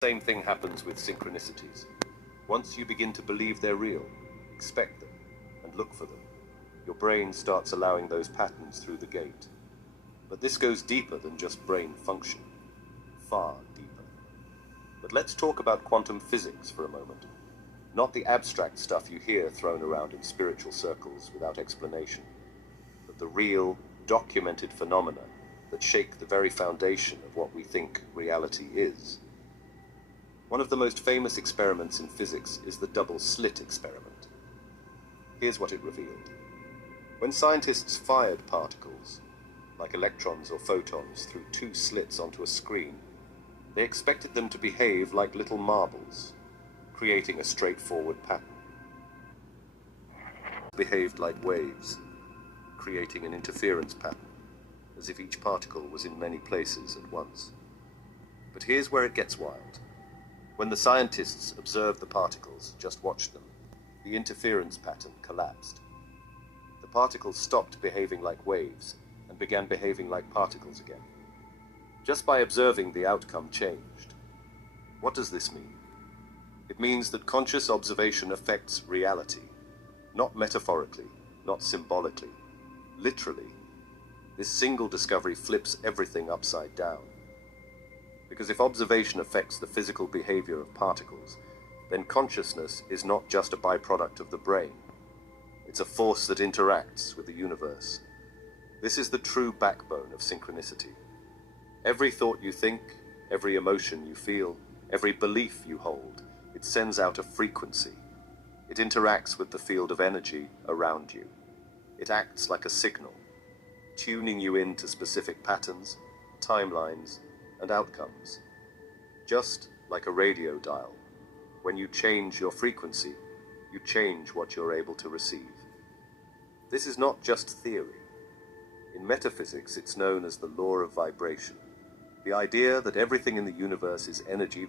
Same thing happens with synchronicities. Once you begin to believe they're real, expect them, and look for them, your brain starts allowing those patterns through the gate. But this goes deeper than just brain function. Far deeper. But let's talk about quantum physics for a moment. Not the abstract stuff you hear thrown around in spiritual circles without explanation, but the real, documented phenomena that shake the very foundation of what we think reality is. One of the most famous experiments in physics is the double-slit experiment. Here's what it revealed. When scientists fired particles, like electrons or photons, through two slits onto a screen, they expected them to behave like little marbles, creating a straightforward pattern. Behaved like waves, creating an interference pattern, as if each particle was in many places at once. But here's where it gets wild. When the scientists observed the particles, just watched them, the interference pattern collapsed. The particles stopped behaving like waves and began behaving like particles again. Just by observing, the outcome changed. What does this mean? It means that conscious observation affects reality, not metaphorically, not symbolically, literally. This single discovery flips everything upside down. Because if observation affects the physical behavior of particles, then consciousness is not just a byproduct of the brain. It's a force that interacts with the universe. This is the true backbone of synchronicity. Every thought you think, every emotion you feel, every belief you hold, it sends out a frequency. It interacts with the field of energy around you. It acts like a signal, tuning you into specific patterns, timelines, and outcomes. Just like a radio dial, when you change your frequency, you change what you're able to receive. This is not just theory. In metaphysics, it's known as the law of vibration, the idea that everything in the universe is energy